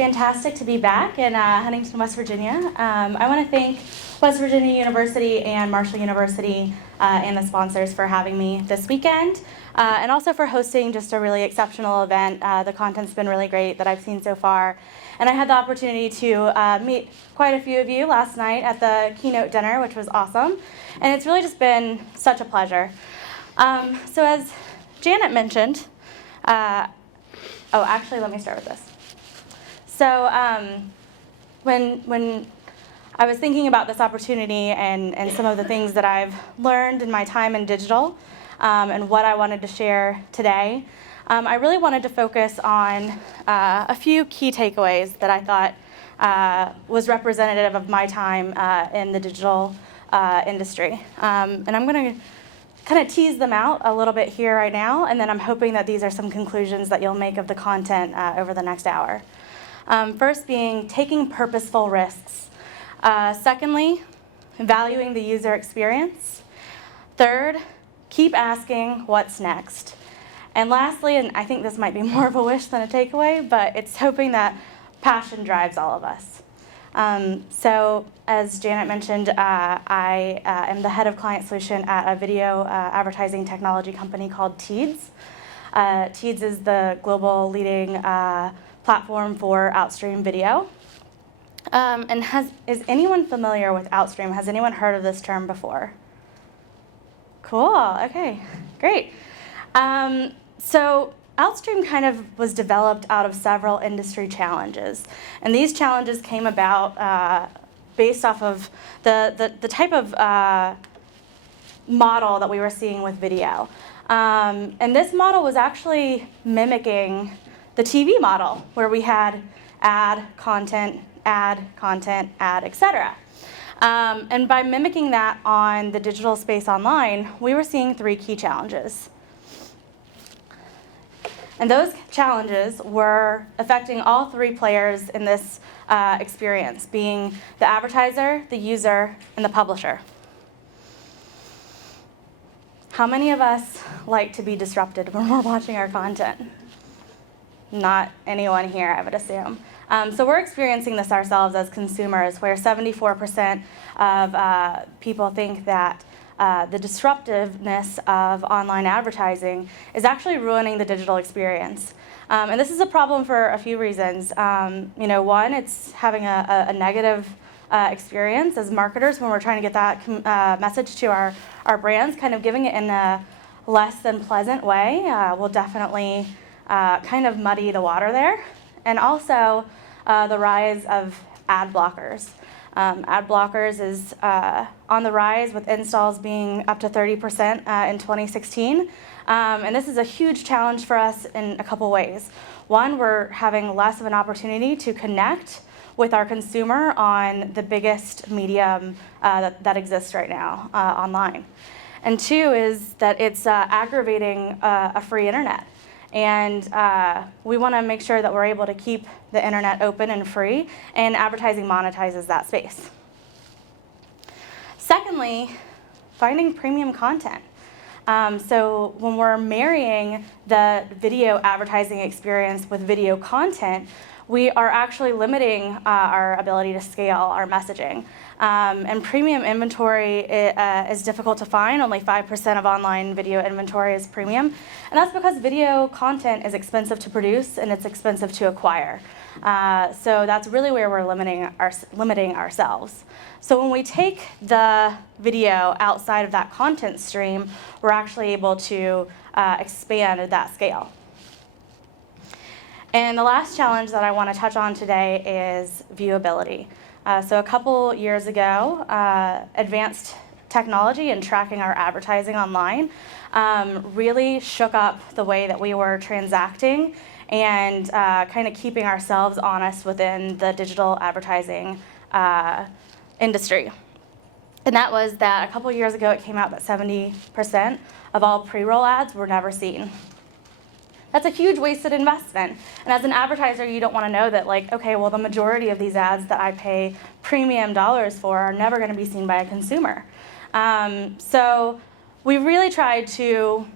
fantastic to be back in Huntington, West Virginia. I want to thank West Virginia University and Marshall University and the sponsors for having me this weekend, and also for hosting just a really exceptional event. The content's been really great that I've seen so far. And I had the opportunity to meet quite a few of you last night at the keynote dinner, which was awesome. And it's really just been such a pleasure. So as Janet mentioned, actually, let me start with this. So when I was thinking about this opportunity and some of the things that I've learned in my time in digital and what I wanted to share today, I really wanted to focus on a few key takeaways that I thought was representative of my time in the digital industry. And I'm going to kind of tease them out a little bit here right now, and then I'm hoping that these are some conclusions that you'll make of the content over the next hour. First being taking purposeful risks. Secondly, valuing the user experience. Third, keep asking what's next. And lastly, and I think this might be more of a wish than a takeaway, but it's hoping that passion drives all of us. So as Janet mentioned, I am the head of client solution at a video advertising technology company called Teads. Teads is the global leading platform for outstream video. And is anyone familiar with outstream? Has anyone heard of this term before? Cool, okay, great. So outstream kind of was developed out of several industry challenges. And these challenges came about based off of the type of model that we were seeing with video. And this model was actually mimicking the TV model, where we had ad, content, etc. And by mimicking that on the digital space online, we were seeing three key challenges. And those challenges were affecting all three players in this experience, being the advertiser, the user, and the publisher. How many of us like to be disrupted when we're watching our content? Not anyone here, I would assume. So we're experiencing this ourselves as consumers, where 74% of people think that the disruptiveness of online advertising is actually ruining the digital experience. And this is a problem for a few reasons. One, it's having a negative experience as marketers when we're trying to get that message to our brands, kind of giving it in a less than pleasant way will definitely kind of muddy the water there. And also the rise of ad blockers. Ad blockers is on the rise, with installs being up to 30% in 2016. And this is a huge challenge for us in a couple ways. One, we're having less of an opportunity to connect with our consumer on the biggest medium that exists right now online. And two is that it's aggravating a free internet. And we want to make sure that we're able to keep the internet open and free, and advertising monetizes that space. Secondly, finding premium content. So when we're marrying the video advertising experience with video content, we are actually limiting our ability to scale our messaging. And premium inventory is difficult to find. Only 5% of online video inventory is premium. And that's because video content is expensive to produce and it's expensive to acquire. So that's really where we're limiting ourselves. So when we take the video outside of that content stream, we're actually able to expand that scale. And the last challenge that I want to touch on today is viewability. So a couple years ago, advanced technology and tracking our advertising online really shook up the way that we were transacting and kind of keeping ourselves honest within the digital advertising industry. And that was that a couple years ago it came out that 70% of all pre-roll ads were never seen. That's a huge wasted investment. And as an advertiser, you don't want to know that, like, okay, well, the majority of these ads that I pay premium dollars for are never going to be seen by a consumer. So we really tried to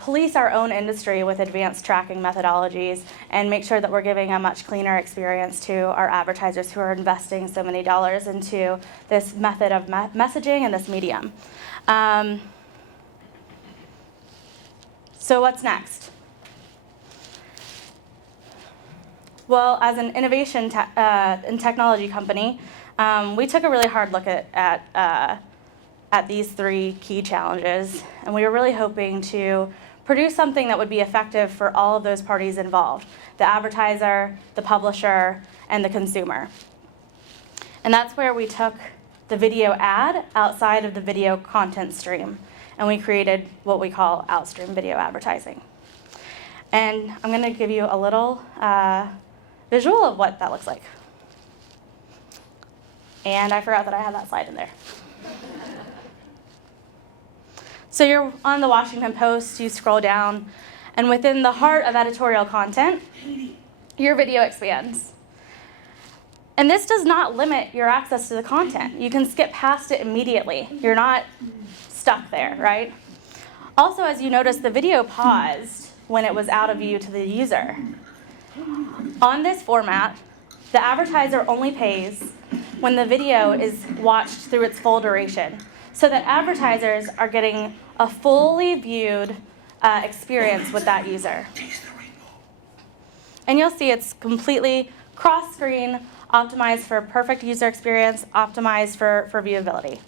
police our own industry with advanced tracking methodologies and make sure that we're giving a much cleaner experience to our advertisers who are investing so many dollars into this method of messaging and this medium. So what's next? Well, as an innovation and technology company, we took a really hard look at these three key challenges, and we were really hoping to produce something that would be effective for all of those parties involved: the advertiser, the publisher, and the consumer. And that's where we took the video ad outside of the video content stream, and we created what we call outstream video advertising. And I'm going to give you a little visual of what that looks like. And I forgot that I had that slide in there. So you're on the Washington Post, you scroll down, and within the heart of editorial content, your video expands. And this does not limit your access to the content. You can skip past it immediately. You're not stuck there, right? Also, as you notice, the video paused when it was out of view to the user. On this format, the advertiser only pays when the video is watched through its full duration, so that advertisers are getting a fully viewed experience with that user. And you'll see it's completely cross-screen, optimized for perfect user experience, optimized for viewability.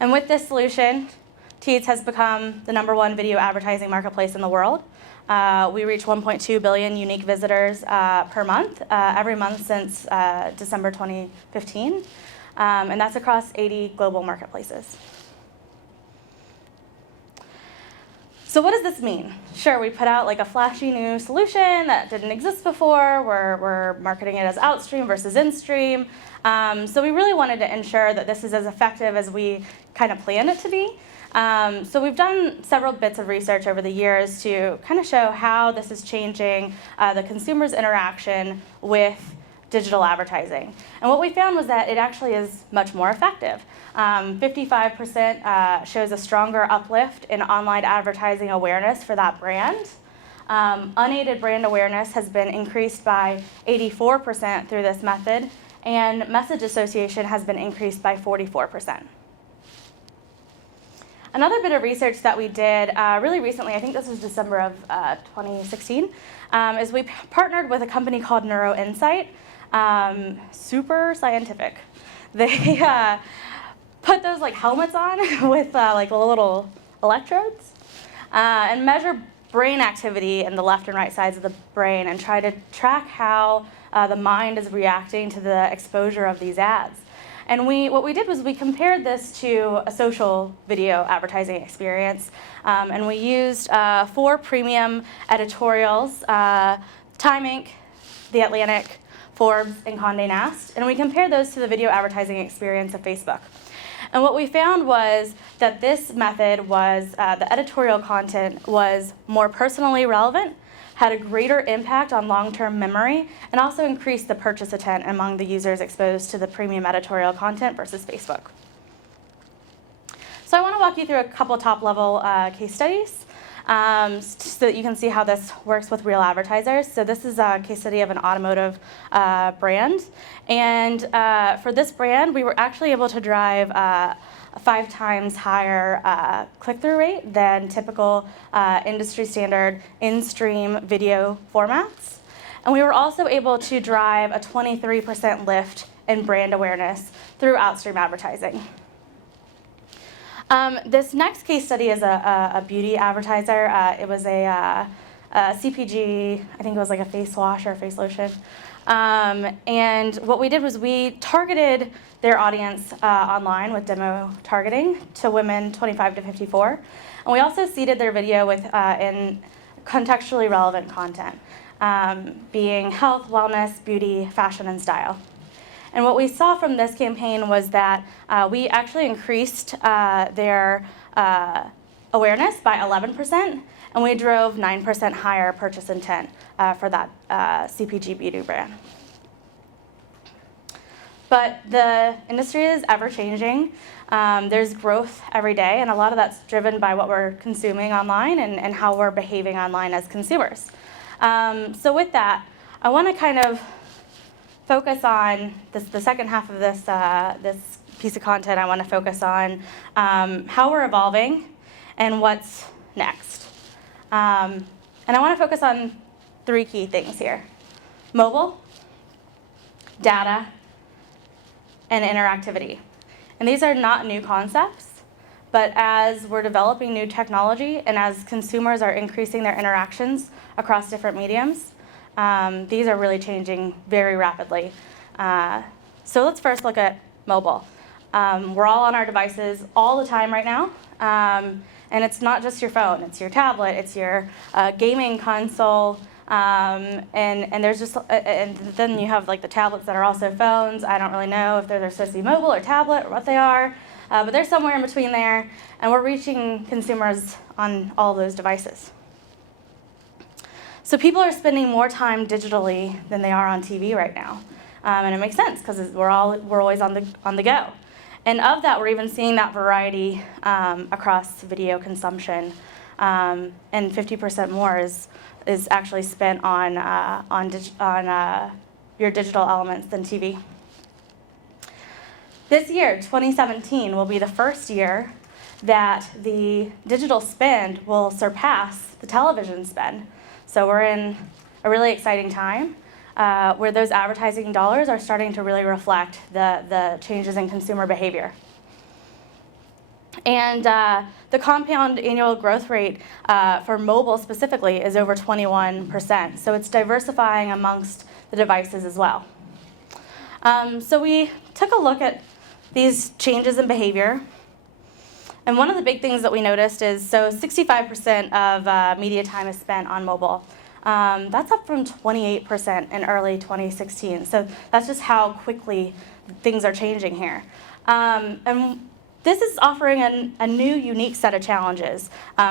And with this solution, Teads has become the #1 video advertising marketplace in the world. We reach 1.2 billion unique visitors per month, every month since December 2015, and that's across 80 global marketplaces. So what does this mean? Sure, we put out like a flashy new solution that didn't exist before. We're marketing it as outstream versus instream. So we really wanted to ensure that this is as effective as we kind of planned it to be. So we've done several bits of research over the years to kind of show how this is changing the consumer's interaction with digital advertising. And what we found was that it actually is much more effective. 55% shows a stronger uplift in online advertising awareness for that brand. Unaided brand awareness has been increased by 84% through this method, and message association has been increased by 44%. Another bit of research that we did really recently, I think this was December of 2016, is we partnered with a company called NeuroInsight. Super scientific. They put those like helmets on with like little electrodes and measure brain activity in the left and right sides of the brain and try to track how the mind is reacting to the exposure of these ads. And what we did was we compared this to a social video advertising experience, and we used 4 premium editorials, Time Inc., The Atlantic, Forbes, and Condé Nast, and we compared those to the video advertising experience of Facebook. And what we found was that this method was, the editorial content was more personally relevant, had a greater impact on long-term memory, and also increased the purchase intent among the users exposed to the premium editorial content versus Facebook. So I want to walk you through a couple top-level case studies so that you can see how this works with real advertisers. So this is a case study of an automotive brand. And for this brand, we were actually able to drive a 5 times higher click-through rate than typical industry standard in-stream video formats. And we were also able to drive a 23% lift in brand awareness through outstream advertising. This next case study is a beauty advertiser. It was a CPG, I think it was like a face wash or a face lotion. And what we did was we targeted their audience online with demo targeting to women 25 to 54. And we also seeded their video with in contextually relevant content, being health, wellness, beauty, fashion, and style. And what we saw from this campaign was that we actually increased their awareness by 11%, and we drove 9% higher purchase intent for that CPG beauty brand. But the industry is ever changing. There's growth every day, and a lot of that's driven by what we're consuming online and how we're behaving online as consumers. So with that, I want to kind of focus on the second half of this piece of content. I want to focus on how we're evolving and what's next. And I want to focus on 3 key things here: mobile, data, and interactivity. And these are not new concepts, but as we're developing new technology and as consumers are increasing their interactions across different mediums, these are really changing very rapidly. So let's first look at mobile. We're all on our devices all the time right now. And it's not just your phone, it's your tablet, it's your gaming console, and there's just, and then you have like the tablets that are also phones. I don't really know if they're supposed to be mobile or tablet or what they are, but they're somewhere in between there, and we're reaching consumers on all those devices. So people are spending more time digitally than they are on TV right now, and it makes sense because we're always on the go. And of that, we're even seeing that variety across video consumption, and 50% more is actually spent on your digital elements than TV. This year, 2017, will be the first year that the digital spend will surpass the television spend. So we're in a really exciting time where those advertising dollars are starting to really reflect the changes in consumer behavior. And the compound annual growth rate for mobile specifically is over 21%. So it's diversifying amongst the devices as well. So we took a look at these changes in behavior. And one of the big things that we noticed is, so 65% of media time is spent on mobile. That's up from 28% in early 2016. So that's just how quickly things are changing here. And this is offering a new, unique set of challenges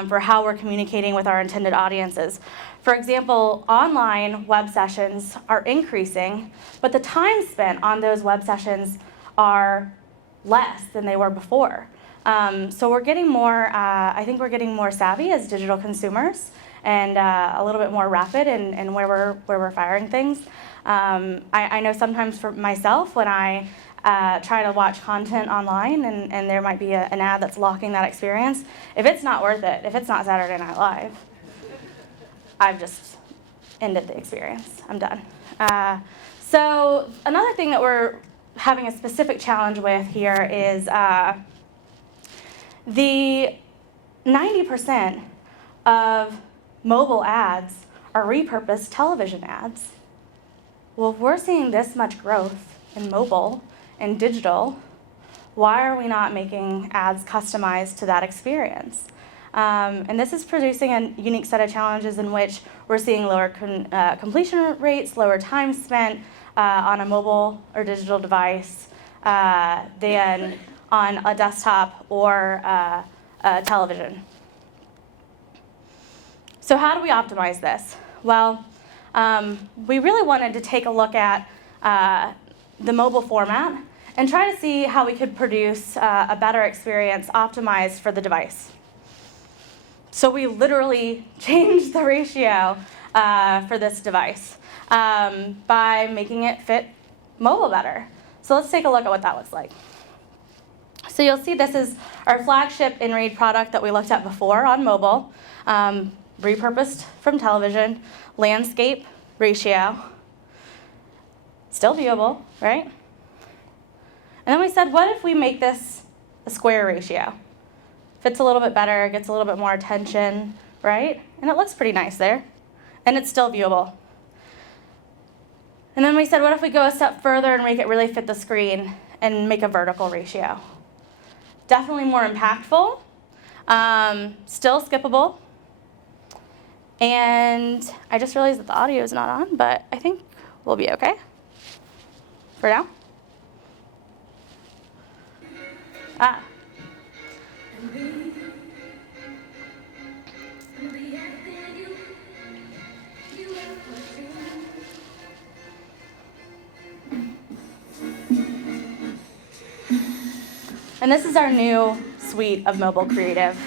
for how we're communicating with our intended audiences. For example, online web sessions are increasing, but the time spent on those web sessions are less than they were before. So we're getting more, I think we're getting more savvy as digital consumers and a little bit more rapid in where we're firing things. I know sometimes for myself when I try to watch content online and there might be an ad that's locking that experience, if it's not worth it, if it's not Saturday Night Live, I've just ended the experience. I'm done. So another thing that we're having a specific challenge with here is the 90% of mobile ads are repurposed television ads. Well, if we're seeing this much growth in mobile and digital, why are we not making ads customized to that experience? And this is producing a unique set of challenges in which we're seeing lower completion rates, lower time spent on a mobile or digital device than on a desktop or a television. So how do we optimize this? Well, we really wanted to take a look at the mobile format and try to see how we could produce a better experience optimized for the device. So we literally changed the ratio for this device by making it fit mobile better. So let's take a look at what that looks like. So you'll see this is our flagship InRead product that we looked at before on mobile, repurposed from television, landscape ratio, still viewable, right? And then we said, what if we make this a square ratio? Fits a little bit better, gets a little bit more attention, right? And it looks pretty nice there, and it's still viewable. And then we said, what if we go a step further and make it really fit the screen and make a vertical ratio? Definitely more impactful, still skippable. And I just realized that the audio is not on, but I think we'll be okay for now. And this is our new suite of mobile creative,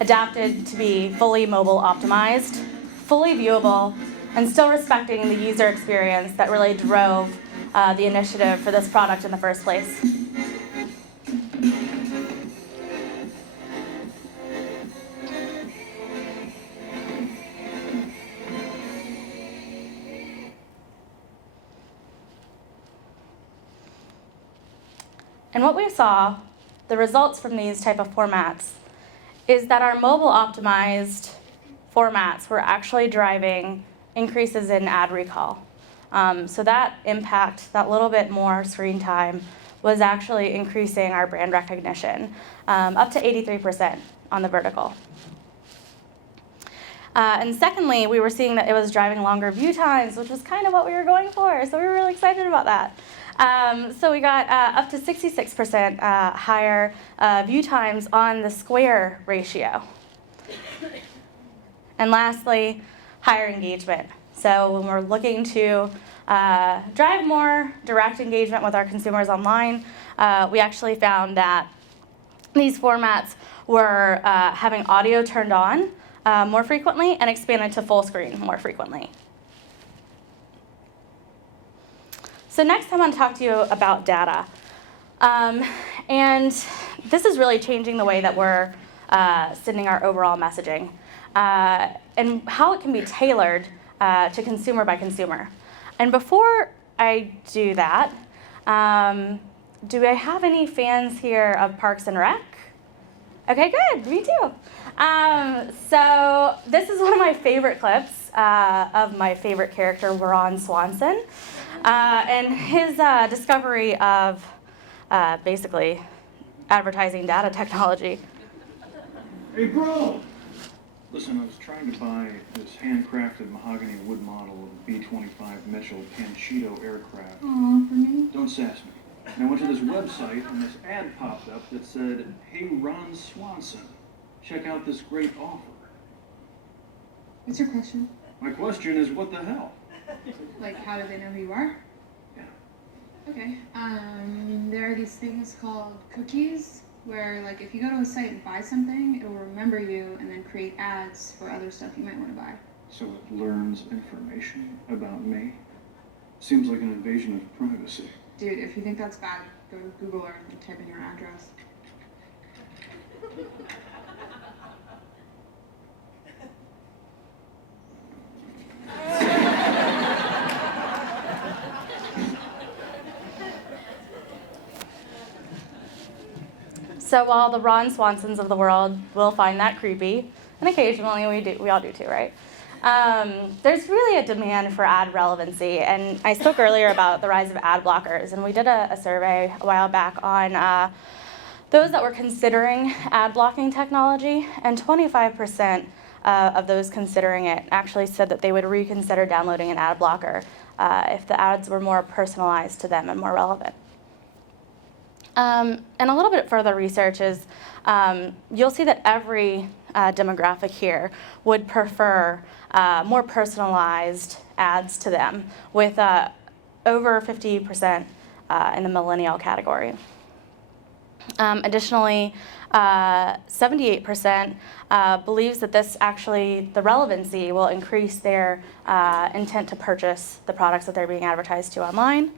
adapted to be fully mobile optimized, fully viewable, and still respecting the user experience that really drove the initiative for this product in the first place. And what we saw, the results from these type of formats, is that our mobile optimized formats were actually driving increases in ad recall. So that impact, that little bit more screen time, was actually increasing our brand recognition, up to 83% on the vertical. And secondly, we were seeing that it was driving longer view times, which was kind of what we were going for, so we were really excited about that. So we got up to 66% higher view times on the square ratio. And lastly, higher engagement. So when we're looking to drive more direct engagement with our consumers online, we actually found that these formats were having audio turned on more frequently and expanded to full screen more frequently. So next I want to talk to you about data. And this is really changing the way that we're sending our overall messaging and how it can be tailored to consumer by consumer. And before I do that, do I have any fans here of Parks and Rec? Okay, good, me too. So this is one of my favorite clips of my favorite character, Ron Swanson, and his discovery of basically advertising data technology. Hey, bro! Listen, I was trying to buy this handcrafted mahogany wood model of B-25 Mitchell Panchito aircraft. Aw, for me? Don't sass me. And I went to this website, and this ad popped up that said, "Hey, Ron Swanson, check out this great offer." What's your question? My question is, what the hell? Like, how do they know who you are? Yeah. Okay. There are these things called cookies, where, like, if you go to a site and buy something, it will remember you and then create ads for other stuff you might want to buy. So it learns information about me? Seems like an invasion of privacy. Dude, if you think that's bad, go to Google Earth and type in your address. So while the Ron Swansons of the world will find that creepy, and occasionally we all do too, right? There's really a demand for ad relevancy, and I spoke earlier about the rise of ad blockers, and we did a survey a while back on those that were considering ad blocking technology, and 25% of those considering it actually said that they would reconsider downloading an ad blocker if the ads were more personalized to them and more relevant. And a little bit further research is you'll see that every demographic here would prefer more personalized ads to them, with over 50% in the millennial category. Additionally, 78% believes that this actually, the relevancy will increase their intent to purchase the products that they're being advertised to online.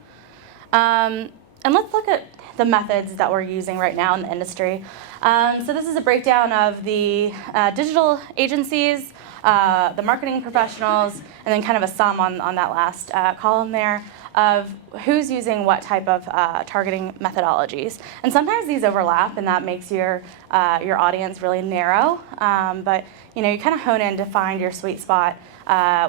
And let's look at the methods that we're using right now in the industry. So this is a breakdown of the digital agencies, the marketing professionals, and then kind of a sum on that last column there of who's using what type of targeting methodologies. And sometimes these overlap, and that makes your audience really narrow. But you kind of hone in to find your sweet spot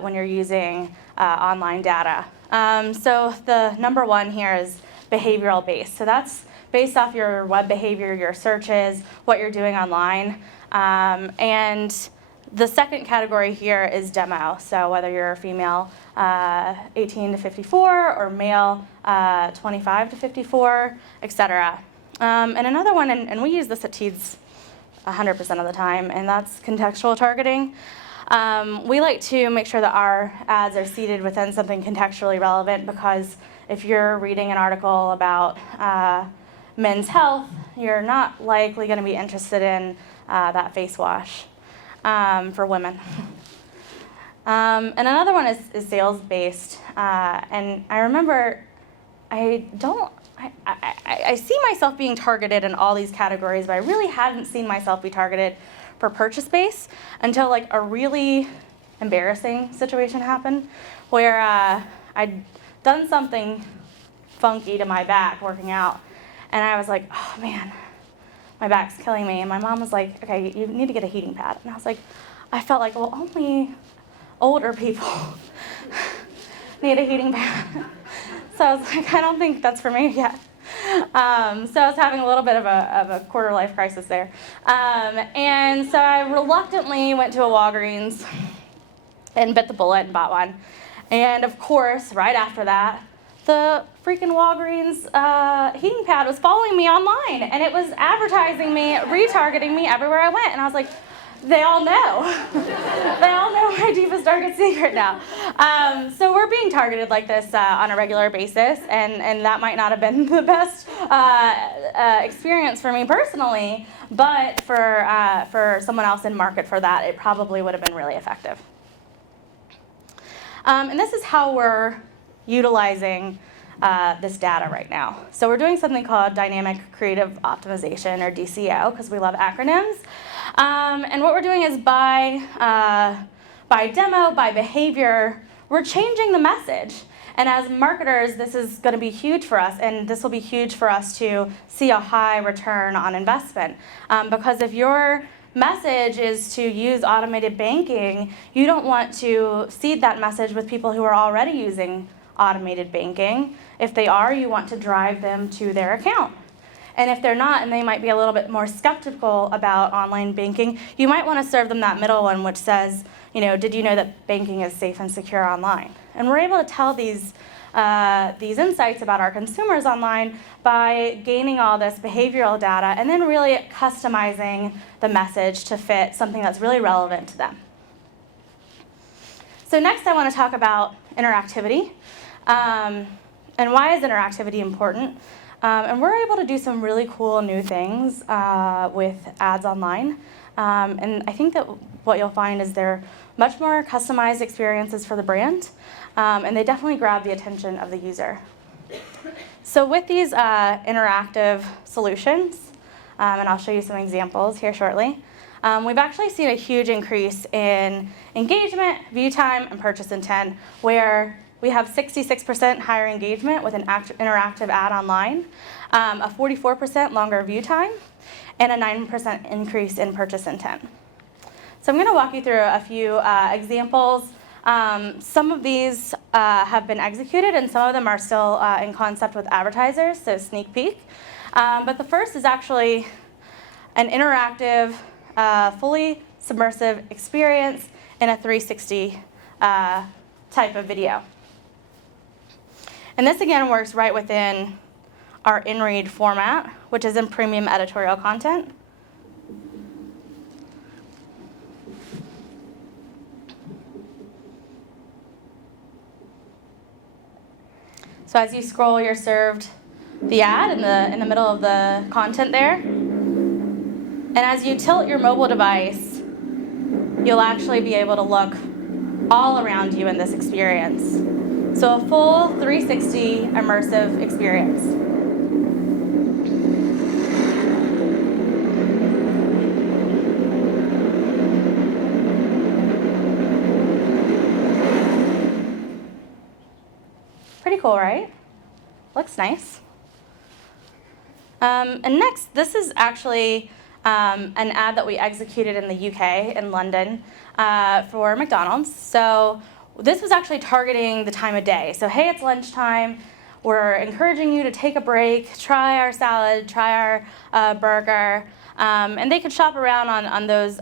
when you're using online data. So the number one here is behavioral based. So that's based off your web behavior, your searches, what you're doing online. And the second category here is demo. So whether you're a female 18 to 54 or male 25 to 54, etc. And another one, and we use this at TEEDS 100% of the time, and that's contextual targeting. We like to make sure that our ads are seated within something contextually relevant, because if you're reading an article about men's health, you're not likely going to be interested in that face wash for women. And another one is sales-based. And I remember I see myself being targeted in all these categories, but I really hadn't seen myself be targeted for purchase-based until like a really embarrassing situation happened where I'd done something funky to my back working out, and I was like, oh man, my back's killing me. And my mom was like, okay, you need to get a heating pad. And I was like, I felt like, well, only older people need a heating pad. So I was like, I don't think that's for me yet. So I was having a little bit of a quarter life crisis there. And so I reluctantly went to a Walgreens and bit the bullet and bought one. And of course, right after that, the freaking Walgreens heating pad was following me online, and it was advertising me, retargeting me everywhere I went. And I was like, they all know. They all know my deepest, darkest secret now. So we're being targeted like this on a regular basis, and that might not have been the best experience for me personally, but for someone else in market for that, it probably would have been really effective. And this is how we're utilizing this data right now. So we're doing something called Dynamic Creative Optimization, or DCO, because we love acronyms. And what we're doing is by demo, by behavior, we're changing the message. And as marketers, this is going to be huge for us, and this will be huge for us to see a high return on investment. Because if your message is to use automated banking, you don't want to seed that message with people who are already using automated banking. If they are, you want to drive them to their account. And if they're not, and they might be a little bit more skeptical about online banking, you might want to serve them that middle one, which says, did you know that banking is safe and secure online? And we're able to tell these insights about our consumers online by gaining all this behavioral data and then really customizing the message to fit something that's really relevant to them. So next I want to talk about interactivity. And why is interactivity important? And we're able to do some really cool new things with ads online. And I think that what you'll find is they're much more customized experiences for the brand, and they definitely grab the attention of the user. So with these interactive solutions, and I'll show you some examples here shortly, we've actually seen a huge increase in engagement, view time, and purchase intent, where we have 66% higher engagement with an interactive ad online, a 44% longer view time, and a 9% increase in purchase intent. So I'm going to walk you through a few examples. Some of these have been executed, and some of them are still in concept with advertisers, so sneak peek. But the first is actually an interactive, fully submersive experience in a 360 type of video. And this again works right within our in-read format, which is in premium editorial content. So as you scroll, you're served the ad in the middle of the content there. And as you tilt your mobile device, you'll actually be able to look all around you in this experience. So a full 360 immersive experience. Pretty cool, right? Looks nice. And next, this is actually an ad that we executed in the UK, in London, for McDonald's. So this was actually targeting the time of day. So hey, it's lunchtime. We're encouraging you to take a break, try our salad, try our burger. And they could shop around on those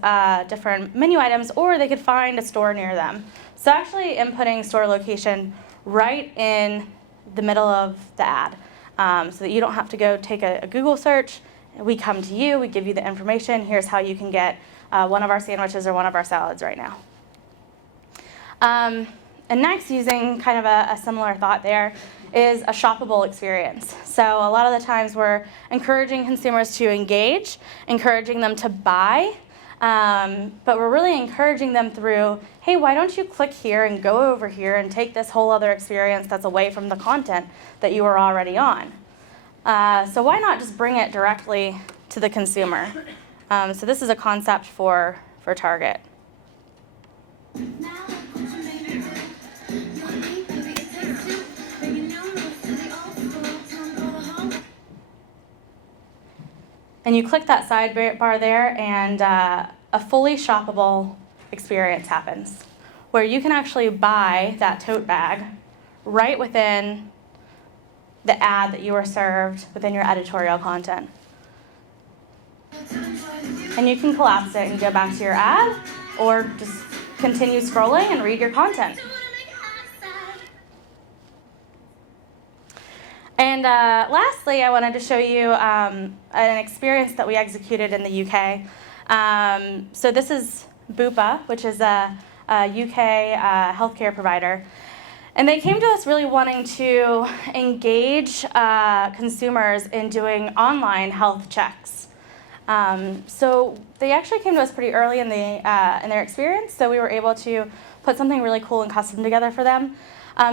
different menu items, or they could find a store near them. So actually inputting store location right in the middle of the ad, so that you don't have to go take a Google search. We come to you, we give you the information. Here's how you can get one of our sandwiches or one of our salads right now. And next, using kind of a similar thought there, is a shoppable experience. So a lot of the times we're encouraging consumers to engage, encouraging them to buy, but we're really encouraging them through, hey, why don't you click here and go over here and take this whole other experience that's away from the content that you were already on. So why not just bring it directly to the consumer? So this is a concept for Target. And you click that sidebar there, and a fully shoppable experience happens, where you can actually buy that tote bag right within the ad that you were served within your editorial content. And you can collapse it and go back to your ad, or just continue scrolling and read your content. And lastly, I wanted to show you an experience that we executed in the UK. So this is Bupa, which is a UK healthcare provider. And they came to us really wanting to engage consumers in doing online health checks. So they actually came to us pretty early in their experience, so we were able to put something really cool and custom together for them.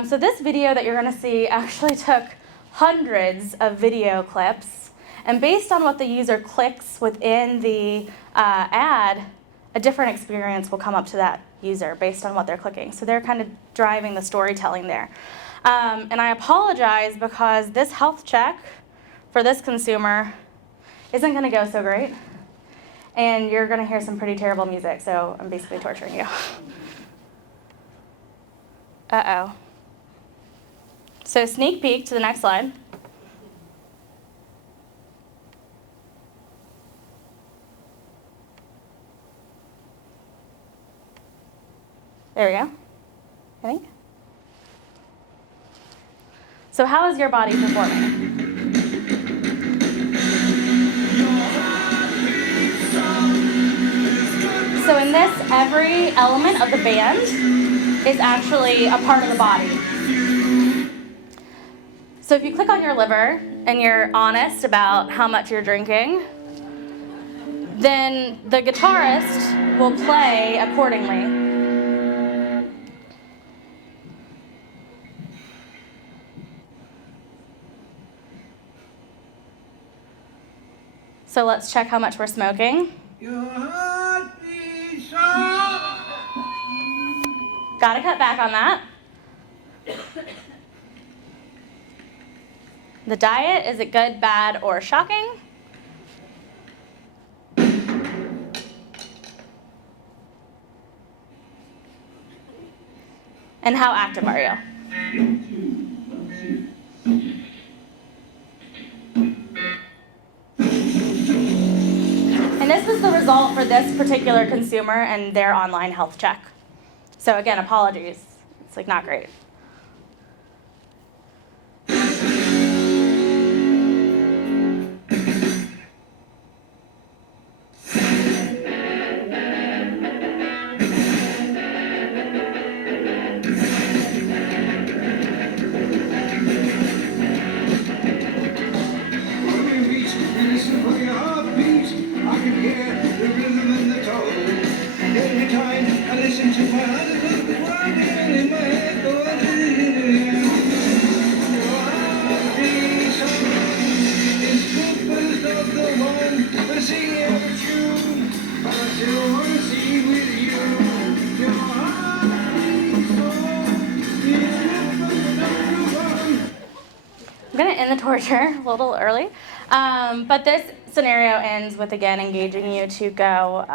So this video that you're going to see actually took hundreds of video clips, and based on what the user clicks within the ad, a different experience will come up to that user based on what they're clicking. So they're kind of driving the storytelling there. And I apologize because this health check for this consumer isn't going to go so great, and you're going to hear some pretty terrible music, so I'm basically torturing you. Uh-oh. So sneak peek to the next slide. There we go, I think. So how is your body performing? So in this, every element of the band is actually a part of the body. So if you click on your liver and you're honest about how much you're drinking, then the guitarist will play accordingly. So let's check how much we're smoking. Gotta cut back on that. The diet, is it good, bad, or shocking? And how active are you? And this is the result for this particular consumer and their online health check. So again, apologies. It's like not great. I'm going to end the torture a little early, but this scenario ends with, again, engaging you to go,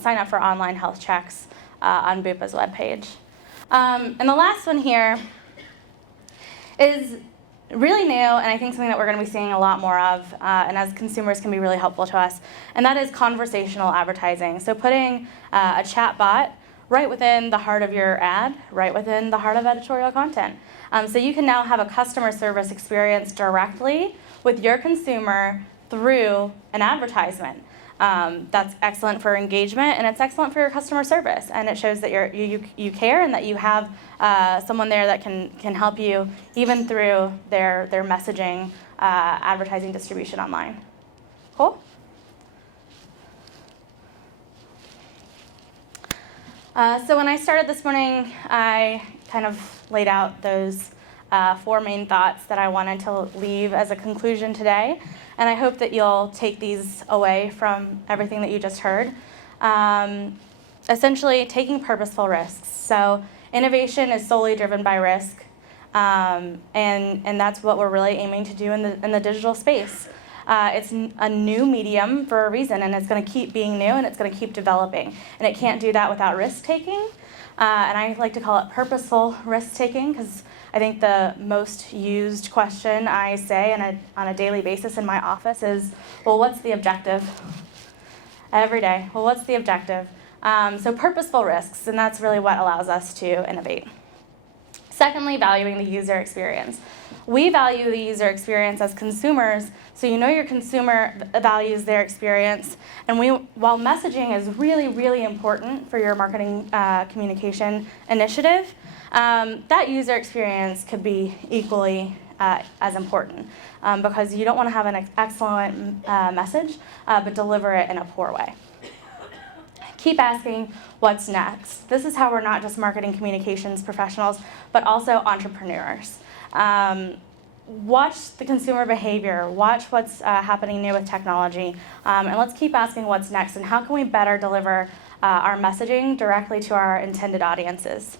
sign up for online health checks on Bupa's webpage. And the last one here is really new, and I think something that we're going to be seeing a lot more of, and as consumers can be really helpful to us, and that is conversational advertising. So putting a chat bot right within the heart of your ad, right within the heart of editorial content. So you can now have a customer service experience directly with your consumer through an advertisement. That's excellent for engagement, and it's excellent for your customer service, and it shows that you care and that you have someone there that can help you even through their messaging, advertising distribution online. Cool? So when I started this morning, I kind of laid out those 4 main thoughts that I wanted to leave as a conclusion today. And I hope that you'll take these away from everything that you just heard. Essentially, taking purposeful risks. So innovation is solely driven by risk. And that's what we're really aiming to do in the digital space. It's a new medium for a reason, and it's going to keep being new, and it's going to keep developing. And it can't do that without risk-taking. And I like to call it purposeful risk-taking, because I think the most used question I say on a daily basis in my office is, well, what's the objective? Every day. Well, what's the objective? So purposeful risks, and that's really what allows us to innovate. Secondly, valuing the user experience. We value the user experience as consumers, so you know your consumer values their experience. And while messaging is really, really important for your marketing communication initiative, that user experience could be equally as important because you don't want to have an excellent message, but deliver it in a poor way. Keep asking what's next. This is how we're not just marketing communications professionals, but also entrepreneurs. Watch the consumer behavior, watch what's happening new with technology, and let's keep asking what's next and how can we better deliver our messaging directly to our intended audiences.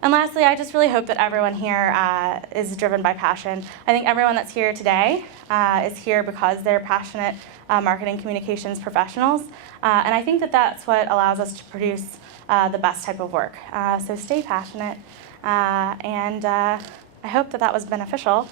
And lastly, I just really hope that everyone here is driven by passion. I think everyone that's here today is here because they're passionate marketing communications professionals. And I think that that's what allows us to produce the best type of work. So stay passionate. And I hope that was beneficial.